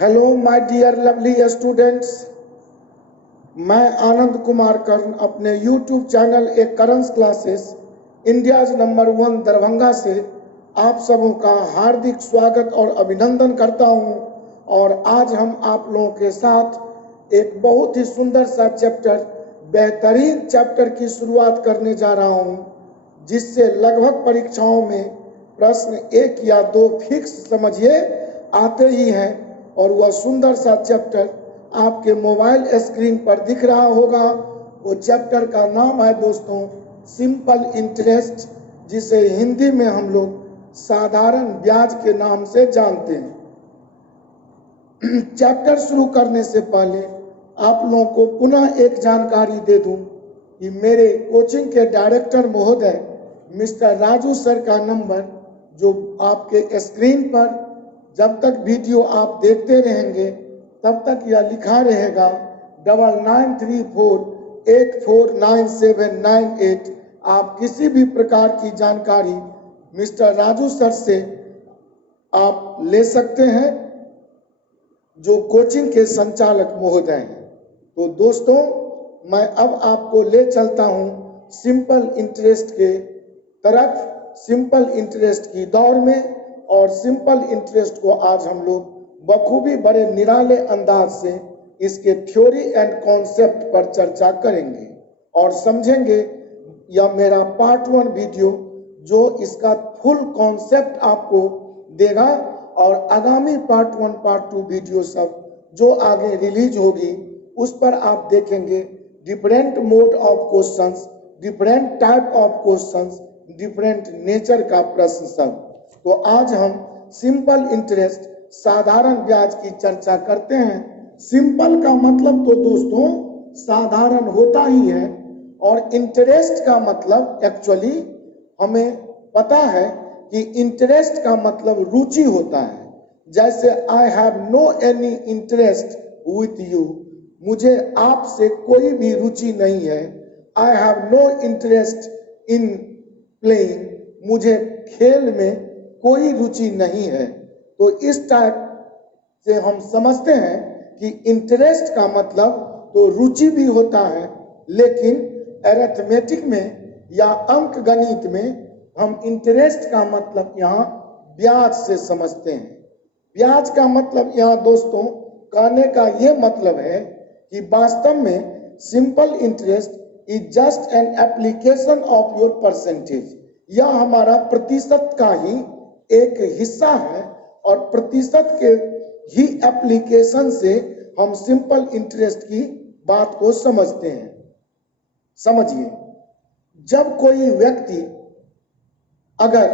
Hello my dear lovely students, मैं आनंद कुमार कर्ण अपने YouTube channel A Karan's classes India's number 1 Darbhanga से आप सबों का हार्दिक स्वागत और अभिनंदन करता हूं। और आज हम आप लोगों के साथ एक बहुत ही सुंदर सा चैप्टर, बेहतरीन चैप्टर की शुरुआत करने जा रहा हूं, जिससे लगभग परीक्षाओं में प्रश्न 1 या 2 फिक्स समझिए आते ही हैं। और वह सुंदर सा चैप्टर आपके मोबाइल स्क्रीन पर दिख रहा होगा। वो चैप्टर का नाम है दोस्तों सिंपल इंटरेस्ट, जिसे हिंदी में हम लोग साधारण ब्याज के नाम से जानते हैं। चैप्टर शुरू करने से पहले आप लोगों को पुनः एक जानकारी दे दूं कि मेरे कोचिंग के डायरेक्टर महोदय मिस्टर राजू सर का नंबर जो आपके स्क्रीन पर जब तक वीडियो आप देखते रहेंगे तब तक यह लिखा रहेगा 9934849798। आप किसी भी प्रकार की जानकारी मिस्टर राजू सर से आप ले सकते हैं, जो कोचिंग के संचालक महोदय हैं। तो दोस्तों, मैं अब आपको ले चलता हूं सिंपल इंटरेस्ट के तरफ, सिंपल इंटरेस्ट की दौड़ में। और सिंपल इंटरेस्ट को आज हम लोग बखूबी बड़े निराले अंदाज से इसके थ्योरी एंड कॉन्सेप्ट पर चर्चा करेंगे और समझेंगे। यह मेरा पार्ट 1 वीडियो जो इसका फुल कॉन्सेप्ट आपको देगा, और आगामी पार्ट 1 पार्ट 2 वीडियो सब जो आगे रिलीज होगी उस पर आप देखेंगे different mode of questions, different type of questions, different nature का प्रश्न सब। तो आज हम सिंपल इंटरेस्ट, साधारण ब्याज की चर्चा करते हैं। सिंपल का मतलब तो दोस्तों साधारण होता ही है, और इंटरेस्ट का मतलब एक्चुअली हमें पता है कि इंटरेस्ट का मतलब रुचि होता है। जैसे I have no any interest with you, मुझे आपसे कोई भी रुचि नहीं है। I have no interest in playing, मुझे खेल में कोई रुचि नहीं है। तो इस टाइप से हम समझते हैं कि इंटरेस्ट का मतलब तो रुचि भी होता है, लेकिन अरिथमेटिक में या अंक गणित में हम इंटरेस्ट का मतलब यहाँ ब्याज से समझते हैं। ब्याज का मतलब यहाँ दोस्तों कहने का ये मतलब है कि वास्तव में simple interest is just an application of your percentage. यह हमारा प्रतिशत का ही एक हिस्सा है, और प्रतिशत के ही एप्लीकेशन से हम सिंपल इंटरेस्ट की बात को समझते हैं। समझिए, जब कोई व्यक्ति, अगर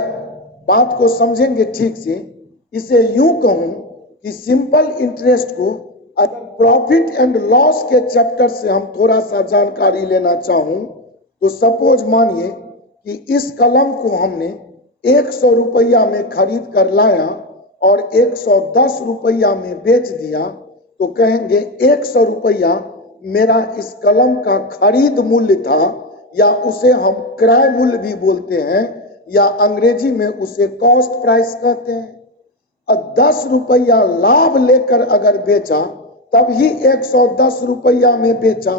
बात को समझेंगे ठीक से, इसे यूं कहूं कि सिंपल इंटरेस्ट को अगर प्रॉफिट एंड लॉस के चैप्टर से हम थोड़ा सा जानकारी लेना चाहूं, तो सपोज मानिए कि इस कलम को हमने 100 रुपया में खरीद कर लाया और 110 रुपया में बेच दिया, तो कहेंगे 100 रुपया मेरा इस कलम का खरीद मूल्य था, या उसे हम क्रय मूल्य भी बोलते हैं, या अंग्रेजी में उसे कॉस्ट प्राइस कहते हैं। और 10 रुपया लाभ लेकर अगर बेचा, तभी 110 रुपया में बेचा,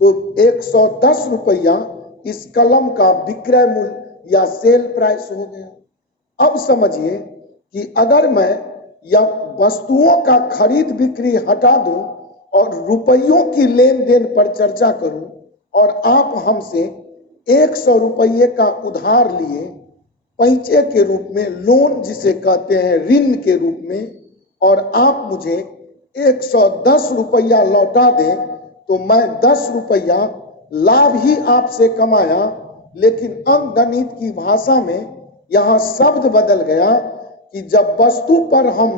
तो 110 रुपया इस कलम का विक्रय मूल्य या सेल प्राइस हो गया। अब समझिए कि अगर मैं या वस्तुओं का खरीद बिक्री हटा दूं और रुपयों की लेन देन पर चर्चा करूं, और आप हमसे 100 रुपये का उधार लिए पैसे के रूप में, लोन जिसे कहते हैं ऋण के रूप में, और आप मुझे 110 रुपया लौटा दें, तो मैं 10 रुपया लाभ ही आपसे कमाया। लेकिन अंक गणित की भाषा में यहाँ शब्द बदल गया कि जब वस्तु पर हम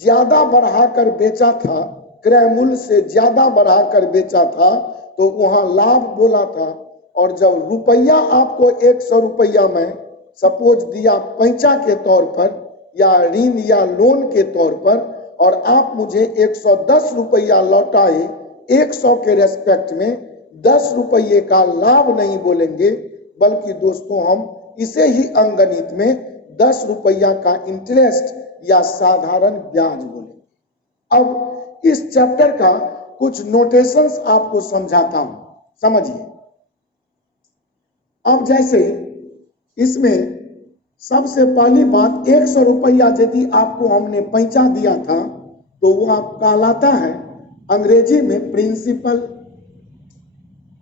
ज्यादा बढ़ाकर बेचा था, क्रय मूल्य से ज्यादा बढ़ाकर बेचा था, तो वहां लाभ बोला था। और जब रुपया आपको 100 रुपया में सपोज दिया पैसा के तौर पर, या ऋण या लोन के तौर पर, और आप मुझे 110 रुपया लौटाए 100 के रेस्पेक्ट में, 10 रुपये का लाभ नहीं बोलेंगे, बल्कि दोस्तों हम इसे ही अंकगणित में 10 रुपया का इंटरेस्ट या साधारण ब्याज बोलेंगे। अब इस चैप्टर का कुछ नोटेशंस आपको समझाता हूं, समझिए। अब जैसे इसमें सबसे पहली बात, 100 रुपया यदि आपको हमने पैंचा दिया था तो वो आप कहलाता है अंग्रेजी में प्रिंसिपल,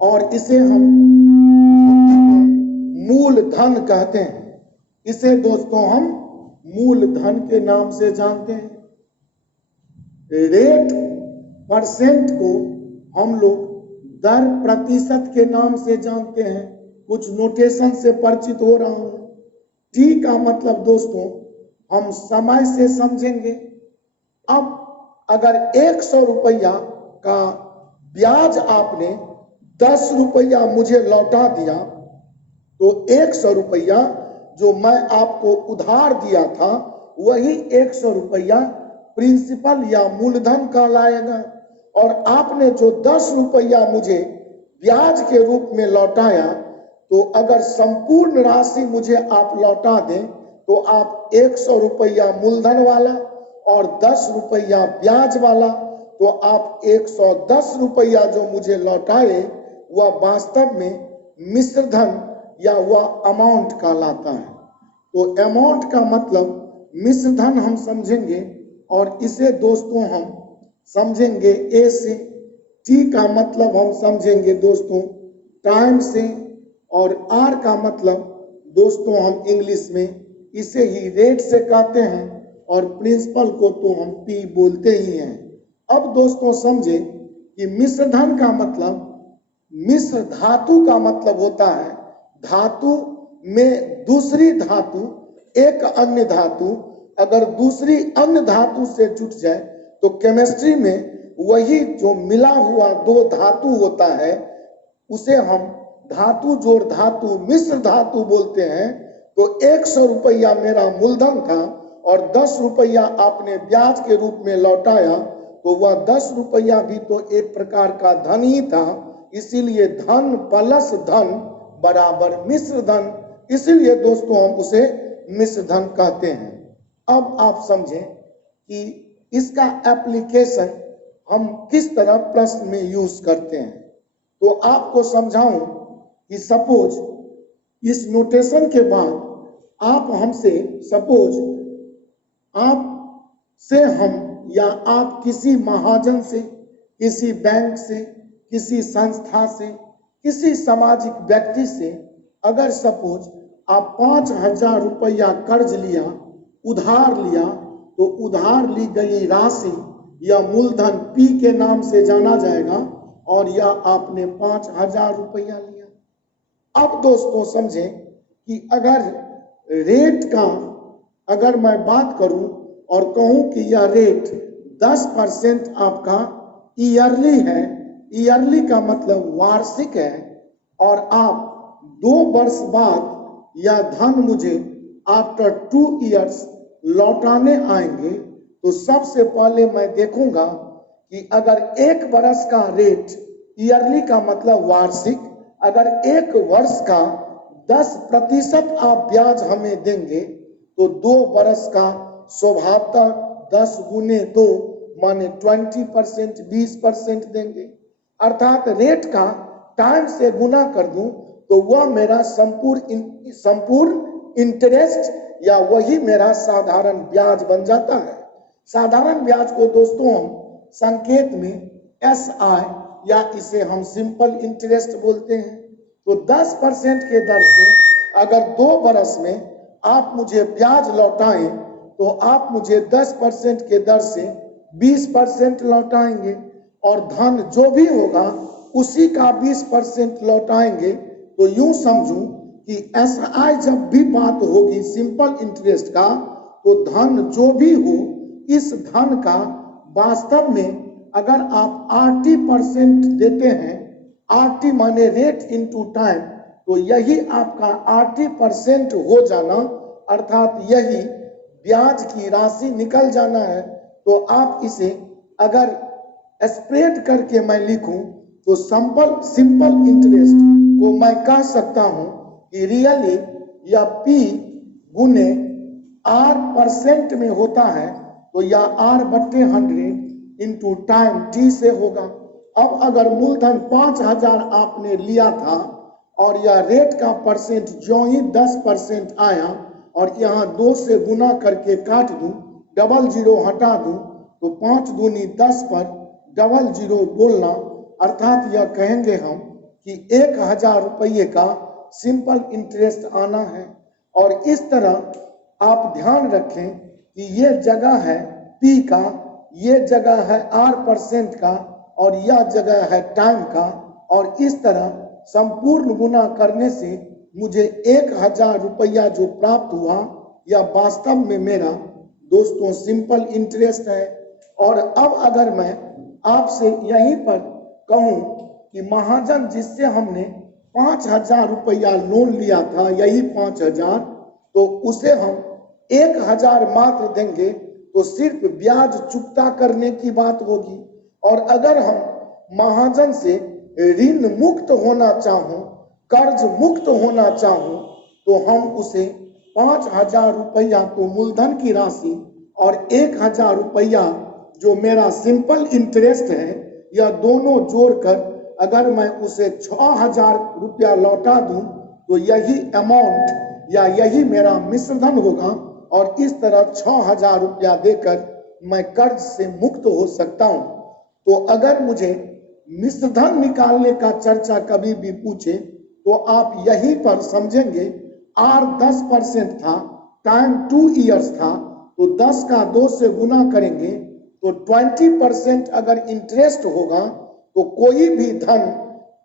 और इसे हम मूलधन कहते हैं। इसे दोस्तों हम मूलधन के नाम से जानते हैं। रेट परसेंट को हम लोग दर प्रतिशत के नाम से जानते हैं। कुछ नोटेशन से परिचित हो रहा हूं। टी का मतलब दोस्तों हम समय से समझेंगे। अब अगर 100 रुपया का ब्याज आपने 10 रुपया मुझे लौटा दिया तो 100 रुपया जो मैं आपको उधार दिया था वही 100 रुपया प्रिंसिपल या मूलधन कहलाएगा। और आपने जो 10 रुपया मुझे ब्याज के रूप में लौटाया, तो अगर संपूर्ण राशि मुझे आप लौटा दें तो आप 100 रुपया मूलधन वाला और 10 रुपया ब्याज वाला, तो आप 110 रुपया जो मुझे लौटाए वह वास्तव में मिश्र धन या वह अमाउंट कहलाता है। तो अमाउंट का मतलब मिश्र धन हम समझेंगे, और इसे दोस्तों हम समझेंगे ए से। टी का मतलब हम समझेंगे दोस्तों टाइम से, और आर का मतलब दोस्तों हम इंग्लिश में इसे ही रेट से कहते हैं, और प्रिंसिपल को तो हम पी बोलते ही हैं। अब दोस्तों समझे कि मिश्र धन का मतलब, मिश्र धातु का मतलब होता है धातु में दूसरी धातु, एक अन्य धातु अगर दूसरी अन्य धातु से जुट जाए तो केमिस्ट्री में वही जो मिला हुआ दो धातु होता है उसे हम धातु जोड़ धातु मिश्र धातु बोलते हैं। तो 100 रुपया मेरा मूलधन था और 10 रुपया आपने ब्याज के रूप में लौटाया, तो वह 10 रुपया भी तो एक प्रकार का धन ही था। इसीलिए धन प्लस धन बराबर मिश्र धन, इसीलिए दोस्तों हम उसे मिश्र धन कहते हैं। अब आप समझें कि इसका एप्लीकेशन हम किस तरह प्रश्न में यूज करते हैं। तो आपको समझाऊं कि सपोज इस नोटेशन के बाद आप हमसे, सपोज आप से हम या आप किसी महाजन से, किसी बैंक से, किसी संस्था से, किसी सामाजिक व्यक्ति से अगर सपोज आप 5,000 रुपया कर्ज लिया, उधार लिया, तो उधार ली गई राशि या मूलधन पी के नाम से जाना जाएगा, और या आपने 5,000 रुपया लिया। अब दोस्तों समझें कि अगर रेट का अगर मैं बात करूं और कहूं कि यह रेट 10% आपका ईयरली है, ईयरली का मतलब वार्षिक है, और आप 2 वर्ष बाद यह धन मुझे आफ्टर 2 इयर्स लौटाने आएंगे, तो सबसे पहले मैं देखूंगा कि अगर 1 वर्ष का रेट, ईयरली का मतलब वार्षिक, अगर 1 वर्ष का 10% आप ब्याज हमें देंगे तो 2 वर्ष का स्वभावतः 10 गुने 2 माने 20%, 20% देंगे। अर्थात रेट का टाइम से गुना कर दूं तो वह मेरा संपूर्ण इंटरेस्ट या वही मेरा साधारण ब्याज बन जाता है। साधारण ब्याज को दोस्तों हम संकेत में SI या इसे हम सिंपल इंटरेस्ट बोलते हैं। तो 10% के दर से अगर 2 बरस में आप मुझे ब्याज लौटाएं तो आप मुझे 10% के दर से 20% लौटाएंगे, और धन जो भी होगा उसी का 20% लौटाएंगे। तो यूं समझूं कि SI जब भी बात होगी सिंपल इंटरेस्ट का, तो धन जो भी हो इस धन का वास्तव में अगर आप 80% देते हैं, 80 माने रेट इनटू टाइम, तो यही आपका 80% हो जाना, अर्थात यही ब्याज की राशि निकल जाना है। तो आप इसे अगर स्प्रेड करके मैं लिखूं तो सिंपल इंटरेस्ट को मैं कह सकता हूं कि रियली या P गुने R% में होता है, तो या R/100 इंटू टाइम t से होगा। अब अगर मूलधन 5,000 आपने लिया था और यह रेट का परसेंट जो ही 10% आया और यहाँ 2 से गुना करके काट दूं, डबल जीरो हटा दूं, तो 5 दूनी 10 पर डबल जीरो बोलना, अर्थात यह कहेंगे हम कि 1,000 रुपये का सिंपल इंटरेस्ट आना है। और इस तरह आप ध्यान रखें कि ये जगह है P का, ये जगह है R% का और यह जगह है टाइम का, और इस तरह संपूर्ण गुना करने से मुझे 1,000 रुपया जो प्राप्त हुआ यह वास्तव में मेरा दोस्तों सिंपल इंटरेस्ट है। और अब अगर मैं आपसे यहीं पर कहूं कि महाजन जिससे हमने 5,000 रुपया लोन लिया था, यही 5,000, तो उसे हम 1,000 मात्र देंगे तो सिर्फ ब्याज चुकता करने की बात होगी। और अगर हम महाजन से ऋण मुक्त होना चाहूं, कर्ज मुक्त होना चाहूं, तो हम उसे 5,000 रुपया तो मूलधन की राशि और 1,000 रुपया जो मेरा सिंपल इंटरेस्ट है, यह दोनों जोड़कर अगर मैं उसे 6,000 रुपया लौटा दूं तो यही अमाउंट या यही मेरा मिश्रधन होगा। और इस तरह 6,000 रुपया देकर मैं कर्ज से मुक्त हो सकता हूं। तो अगर मुझे मिश्रधन निकालने का चर्चा कभी भी पूछे तो आप यहीं पर समझेंगे R 10% था, टाइम 2 इयर्स था, तो 10 का 2 से गुना करेंगे तो 20% अगर इंटरेस्ट होगा तो कोई भी धन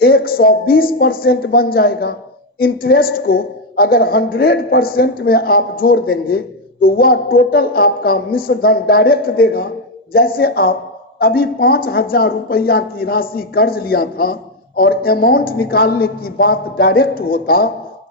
120% बन जाएगा। इंटरेस्ट को अगर 100% में आप जोड़ देंगे तो वह टोटल आपका मिश्रधन डायरेक्ट देगा। जैसे आप अभी 5,000 रुपया की राशि कर्ज लिया था और अमाउंट निकालने की बात डायरेक्ट होता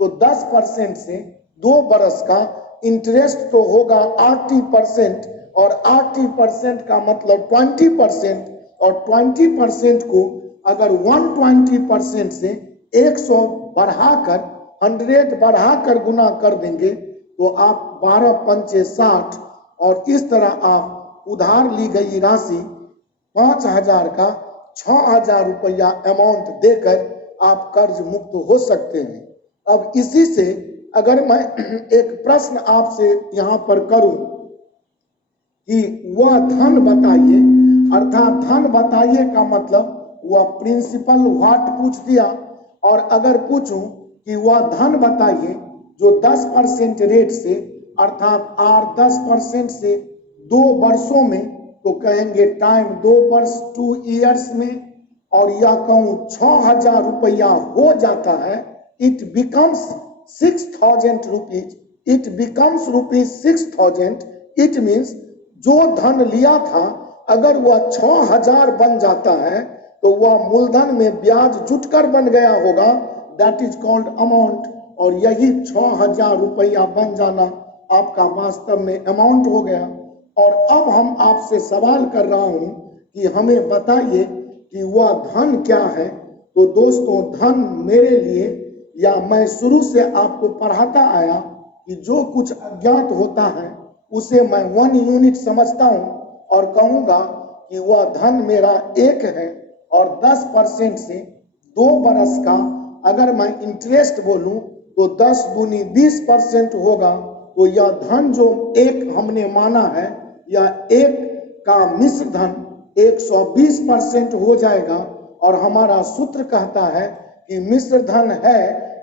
तो 10% से 2 बरस का इंटरेस्ट तो होगा 80%, और 80% का मतलब 20%, और 20% को अगर 120% से 100 बढ़ाकर 100 बढ़ाकर गुना कर देंगे तो आप 12 पंचे 60, और इस तरह आप उधार ली गई राशि 5,000 का 6,000 रुपया अमाउंट देकर आप कर्ज मुक्त हो सकते हैं। अब इसी से अगर मैं एक प्रश्न आपसे यहाँ पर करूं कि वह धन बताइए, अर्थात धन बताइए का मतलब वह प्रिंसिपल व्हाट पूछ दिया, और अगर पूछूं कि वह धन बताइए जो 10% रेट से, अर्थात R 10% से 2 वर्षों में, तो कहेंगे टाइम 2 वर्ष 2 इयर्स में, और यह कहूं 6,000 रुपया हो जाता है, it becomes 6,000 rupees, it becomes rupees 6,000। It means जो धन लिया था अगर वह 6,000 बन जाता है तो वह मूलधन में ब्याज जुटकर बन गया होगा, दैट इज कॉल्ड अमाउंट। और यही 6,000 रुपया बन जाना आपका वास्तव में अमाउंट हो गया। और अब हम आपसे सवाल कर रहा हूं कि हमें बताइए कि वह धन क्या है। तो दोस्तों धन मेरे लिए, या मैं शुरू से आपको पढ़ाता आया कि जो कुछ अज्ञात होता है उसे मैं 1 यूनिट समझता हूं और कहूंगा कि वह धन मेरा 1 है, और 10% से 2 बरस का अगर मैं इंटरेस्ट बोलूं तो 10 दूनी 20% होगा। तो यह धन जो 1 हमने माना है, यह 1 का मिश्र धन 120% हो जाएगा। और हमारा सूत्र कहता है कि मिश्र धन है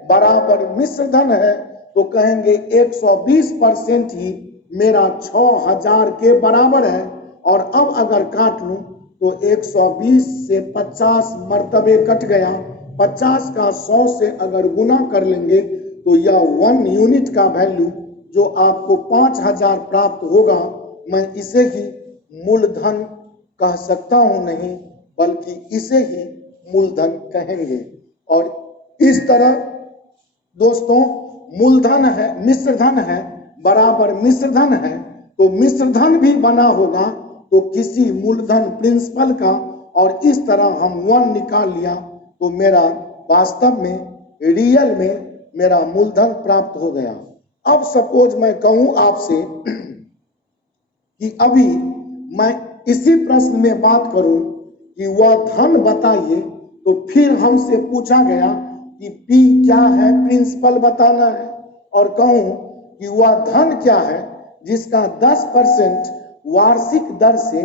बराबर मिश्र धन है, तो कहेंगे 120% ही मेरा 6,000 के बराबर है। और अब अगर काट लूं तो 120 से 50 मर्तबे कट गया, 50 का 100 से अगर गुना कर लेंगे तो यह 1 यूनिट का वैल्यू जो आपको 5,000 प्राप्त होगा, मैं इसे ही मूलधन कह सकता हूं, नहीं बल्कि इसे ही मूलधन कहेंगे। और इस तरह दोस्तों मूलधन है, मिश्रधन है बराबर मिश्रधन है, तो मिश्रधन भी बना होगा तो किसी मूलधन प्रिंसिपल का, और इस तरह हम 1 निकाल लिया तो मेरा वास्तव में रियल में मेरा मूलधन प्राप्त हो गया। अब सपोज मैं कहूं आपसे कि अभी मैं इसी प्रश्न में बात करूं कि वह धन बताइए, तो फिर हमसे पूछा गया कि P क्या है, प्रिंसिपल बताना है, और कहूं कि वह धन क्या है जिसका 10% वार्षिक दर से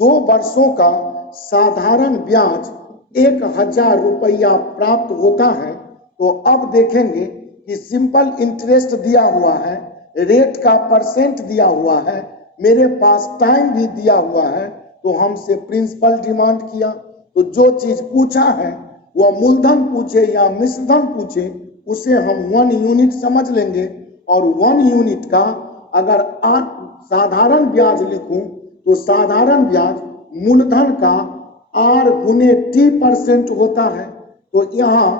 2 वर्षों का साधारण ब्याज 1000 रुपया प्राप्त होता है। तो अब देखेंगे कि सिंपल इंटरेस्ट दिया हुआ है, रेट का परसेंट दिया हुआ है, मेरे पास टाइम भी दिया हुआ है, तो हमसे प्रिंसिपल डिमांड किया। तो जो चीज पूछा है वह मूलधन पूछे या मिश्रधन पूछे, उसे हम 1 यूनिट समझ लेंगे, और 1 यूनिट का अगर साधारण ब्याज लिखूं तो साधारण ब्याज मूलधन का R गुने T% होता है। तो यहाँ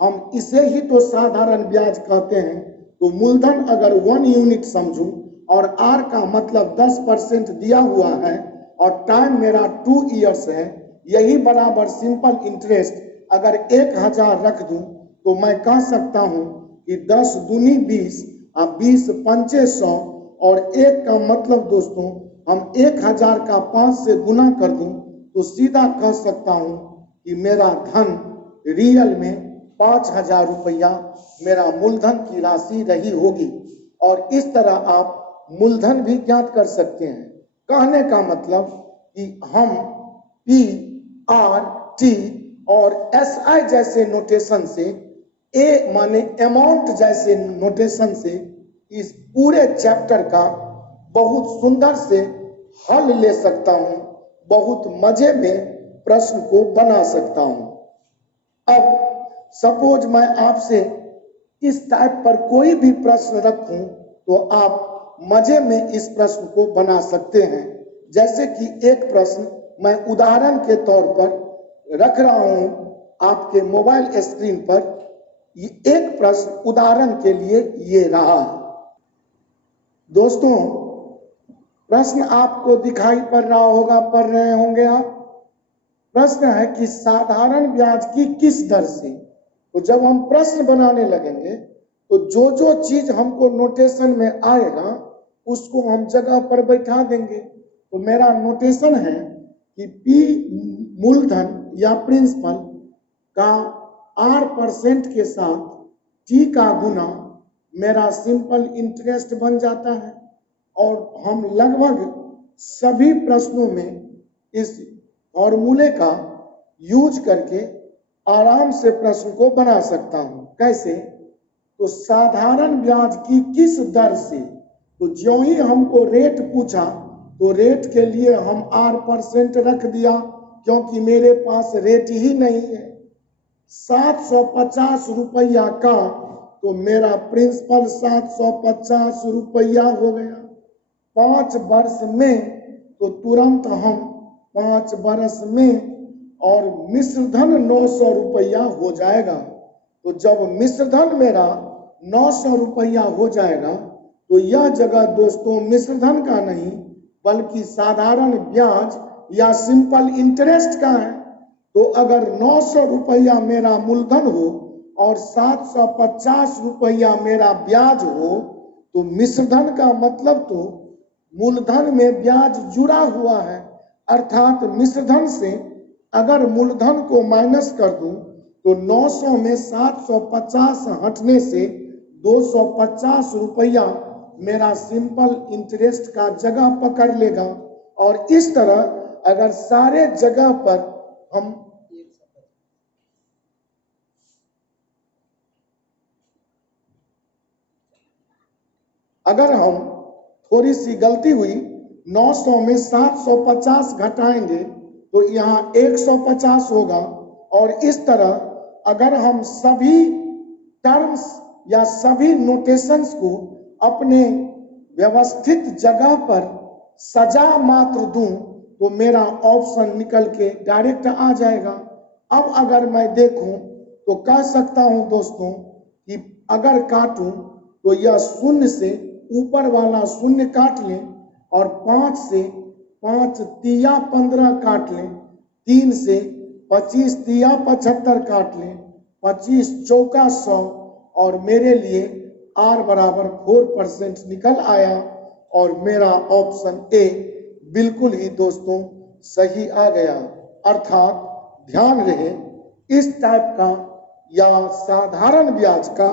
हम इसे ही तो साधारण ब्याज कहते हैं। तो मूलधन अगर 1 यूनिट समझूं और R का मतलब 10% दिया हुआ है और टाइम मेरा 2 इयर्स है, यही बराबर सिंपल इंटरेस्ट अगर 1000 रख दूं तो मैं कह सकता हूं कि 10 दूनी 20 और 20 पंचे 100, और 1 का मतलब दोस्तों हम 1000 का 5 से गुना कर दूं तो सीधा कह सकता हूं कि मेरा धन रियल में 5000 रुपया मेरा मूलधन की राशि रही होगी। और इस तरह आप मूलधन भी ज्ञात कर सकते हैं। कहने का मतलब कि हम P, R, T और SI जैसे नोटेशन से, A माने अमाउंट जैसे नोटेशन से इस पूरे चैप्टर का बहुत सुंदर से हल ले सकता हूं, बहुत मजे में प्रश्न को बना सकता हूं। अब सपोज मैं आपसे इस टाइप पर कोई भी प्रश्न रखूं तो आप मजे में इस प्रश्न को बना सकते हैं। जैसे कि एक प्रश्न मैं उदाहरण के तौर पर रख रहा हूं आपके मोबाइल स्क्रीन पर। एक प्रश्न उदाहरण के लिए ये रहा। दोस्तों प्रश्न आपको दिखाई पड़ रहा होगा, पढ़ रहे होंगे आप। प्रश्न है कि साधारण ब्याज की किस दर से। तो जब हम प्रश्न बनाने लगेंगे तो जो जो चीज हमको नोटेशन में आएगा उसको हम जगह पर बैठा देंगे। तो मेरा नोटेशन है कि P मूलधन या प्रिंसिपल का R% के साथ T का गुना मेरा सिंपल इंटरेस्ट बन जाता है। और हम लगभग सभी प्रश्नों में इस फॉर्मूले का यूज करके आराम से प्रश्न को बना सकता हूं। कैसे? तो साधारण ब्याज की किस दर से, तो ज्यों ही हमको रेट पूछा तो रेट के लिए हम R% रख दिया, क्योंकि मेरे पास रेट ही नहीं है। 750 रुपया का तो मेरा प्रिंसिपल 750 रुपया हो गया। 5 वर्ष में तो तुरंत हम 5 वर्ष में, और मिश्रधन 900 रुपया हो जाएगा। तो जब मिश्रधन मेरा 900 रुपया हो जाएगा तो यह जगह दोस्तों मिश्रधन का नहीं बल्कि साधारण ब्याज या सिंपल इंटरेस्ट का है। तो अगर 900 रुपया मेरा मूलधन हो और 750 रुपया मेरा ब्याज हो तो मिश्रधन का मतलब तो मूलधन में ब्याज जुड़ा हुआ है। अर्थात मिश्रधन से अगर मूलधन को माइनस कर दूं तो 900 में 750 हटने से 250 रुपया मेरा सिंपल इंटरेस्ट का जगह पकड़ लेगा। और इस तरह अगर सारे जगह पर हम थोड़ी सी गलती हुई, 900 में 750 घटाएंगे तो यहाँ 150 होगा। और इस तरह अगर हम सभी टर्म्स या सभी नोटेशंस को अपने व्यवस्थित जगह पर सजा मात्र दूं तो मेरा ऑप्शन निकल के डायरेक्ट आ जाएगा। अब अगर मैं देखूं तो कह सकता हूं दोस्तों कि अगर काटूं तो यह शून्य से ऊपर वाला शून्य काट लें, और 5 से 5 तिया 15 काट लें, 3 से 25 तिया 75 काट लें, 25 चौका 100, और मेरे लिए R बराबर 4% निकल आया। और मेरा ऑप्शन ए बिल्कुल ही दोस्तों सही आ गया। अर्थात ध्यान रहे, इस टाइप का या साधारण ब्याज का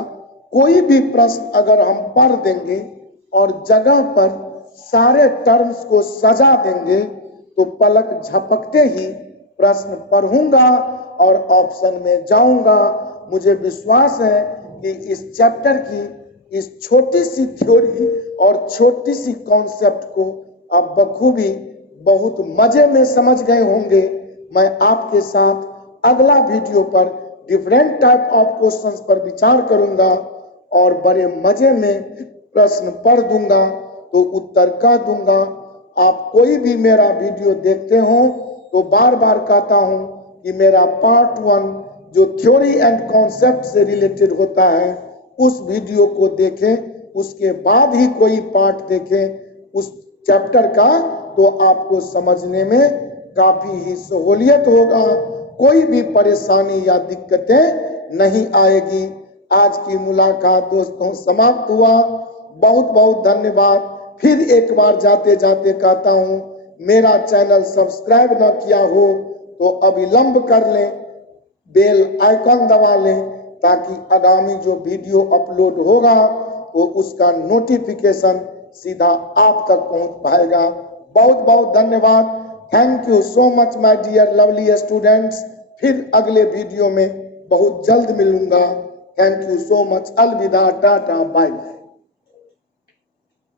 कोई भी प्रश्न अगर हम पढ़ देंगे और जगह पर सारे टर्म्स को सजा देंगे तो पलक झपकते ही प्रश्न पढ़ूंगा और ऑप्शन में जाऊंगा। मुझे विश्वास है कि इस चैप्टर की इस छोटी सी थ्योरी और छोटी सी कॉन्सेप्ट को आप बखूबी बहुत मजे में समझ गए होंगे। मैं आपके साथ अगला वीडियो पर डिफरेंट टाइप ऑफ क्वेश्चंस पर विचार करूंगा और बड़े मजे में प्रश्न पढ़ दूंगा तो उत्तर कह दूंगा। आप कोई भी मेरा वीडियो देखते हो तो बार बार कहता हूं कि मेरा पार्ट 1 जो थ्योरी एंड कॉन्सेप्ट से रिलेटेड होता है उस वीडियो को देखें, उसके बाद ही कोई पार्ट देखें उस चैप्टर का, तो आपको समझने में काफी ही सहूलियत होगा, कोई भी परेशानी या दिक्कतें नहीं आएगी। आज की मुलाकात दोस्तों समाप्त हुआ। बहुत बहुत धन्यवाद। फिर एक बार जाते जाते कहता हूं, मेरा चैनल सब्सक्राइब न किया हो तो अविलंब कर लें, बेल आइकॉन दबा लें ताकि आगामी जो वीडियो अपलोड होगा वो उसका नोटिफिकेशन सीधा आप तक पहुंच पाएगा। बहुत बहुत धन्यवाद। Thank you so much my dear lovely students. फिर अगले वीडियो में बहुत जल्द मिलूंगा। Thank you so much. अलविदा, टाटा, बाय बाय।